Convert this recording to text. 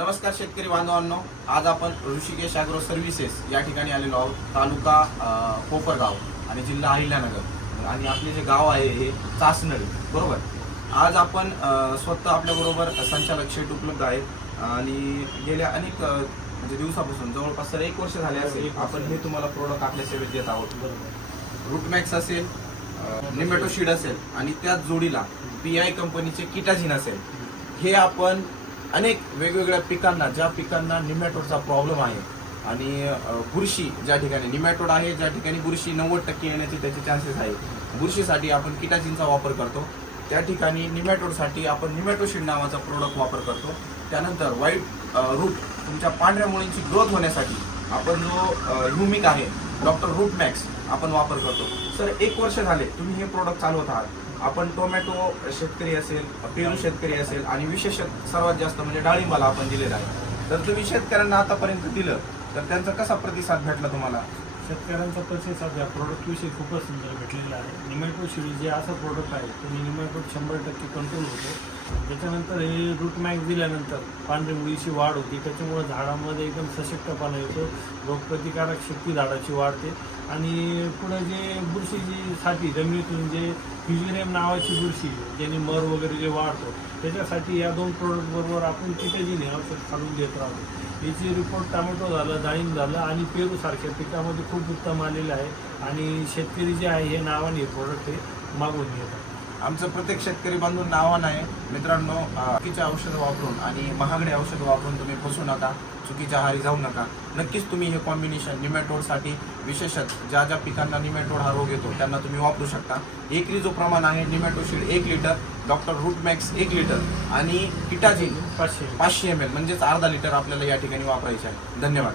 नमस्कार शेतकरी बांधवांनो, आज आपण ऋषिकेश ॲग्रो सर्व्हिसेस या ठिकाणी आलेलो आहोत. तालुका कोपरगाव आणि जिल्हा अहिल्यानगर आणि आपले जे गाव आहे हे चासनळी, बरोबर. आज आपण स्वतः आपल्याबरोबर संचालक शेट उपलब्ध आहेत आणि गेल्या अनेक म्हणजे दिवसापासून जवळपास 1 वर्ष झाले असेल आपण हे तुम्हाला प्रोडक्ट आपल्या सेवेत देत आहोत. रूटमॅक्स असेल, निमेटोशीड असेल आणि त्याच जोडीला PI कंपनीचे किटाजिन असेल. हे आपण अनेक वेगवेगळ्या पिकांना, ज्या पिकांना निमॅटोडचा प्रॉब्लेम आहे आणि बुरशी ज्या ठिकाणी निमॅटोड आहे, ज्या ठिकाणी बुरशी 90% येण्याचे त्याचे चान्सेस आहे, बुरशीसाठी आपण किटाजिनचा वापर करतो. त्या ठिकाणी निमॅटोडसाठी आपण निमॅटोशीड नावाचा प्रोडक्ट वापर करतो. त्यानंतर व्हाईट रूट, तुमच्या पांढऱ्या मुळींची ग्रोथ होण्यासाठी आपण जो ह्युमिक आहे डॉक्टर रूटमॅक्स आपण वापर करतो. सर, 1 वर्ष झाले तुम्ही हे प्रोडक्ट चालवत आहात. आपण टोमॅटो शेतकरी असेल, पेरू शेतकरी असेल आणि विशेष सर्वात जास्त म्हणजे डाळिंबाला आपण दिलेलं आहे. तर तुम्ही शेतकऱ्यांना आतापर्यंत दिलं तर त्यांचा कसा प्रतिसाद भेटला तुम्हाला? शेतकऱ्यांचा प्रतिसाद या प्रोडक्टविषयी खूपच सुंदर भेटलेला आहे. निमॅटोशीड जे असं प्रोडक्ट आहे तुम्ही निमॅटोड 100% कंट्रोल होतो. त्याच्यानंतर हे रूटमॅक्स दिल्यानंतर पांढरी मुळीची वाढ होती, त्याच्यामुळे झाडामध्ये एकदम सशक्तपणा येतो, रोगप्रतिकारक शक्ती झाडाची वाढते आणि पुढे जे बुरशीसाठी जमिनीतून जे फ्युजिरियम नावाची बुरशी ज्याने मर वगैरे जे वाढतो त्याच्यासाठी या 2 प्रोडक्टबरोबर आपण किटाजिन हे औषध घालून देत राहतो. याची रिपोर्ट टोमॅटो झालं, डाळिंब झालं आणि पेरूसारख्या पिकामध्ये खूप उत्तम आलेलं आहे आणि शेतकरी जे आहे हे नावाने हे प्रोडक्ट हे मागून घेतात. आमचं प्रत्येक शेतकरी बांधून नावानं आहे. मित्रांनो, चुकीचे औषधं वापरून आणि महागडे औषधं वापरून तुम्ही फसू नका, चुकीच्या आहारी जाऊ नका. नक्कीच तुम्ही हे कॉम्बिनेशन निमॅटोडसाठी विशेषतः ज्या ज्या पिकांना निमॅटोड हा रोग येतो त्यांना तुम्ही वापरू शकता. एकरी जो प्रमाण आहे निमॅटोशीड 1 लिटर, डॉक्टर रूटमॅक्स 1 लिटर आणि किटाजिन 500 ml म्हणजेच अर्धा लिटर आपल्याला या ठिकाणी वापरायचे आहे. धन्यवाद.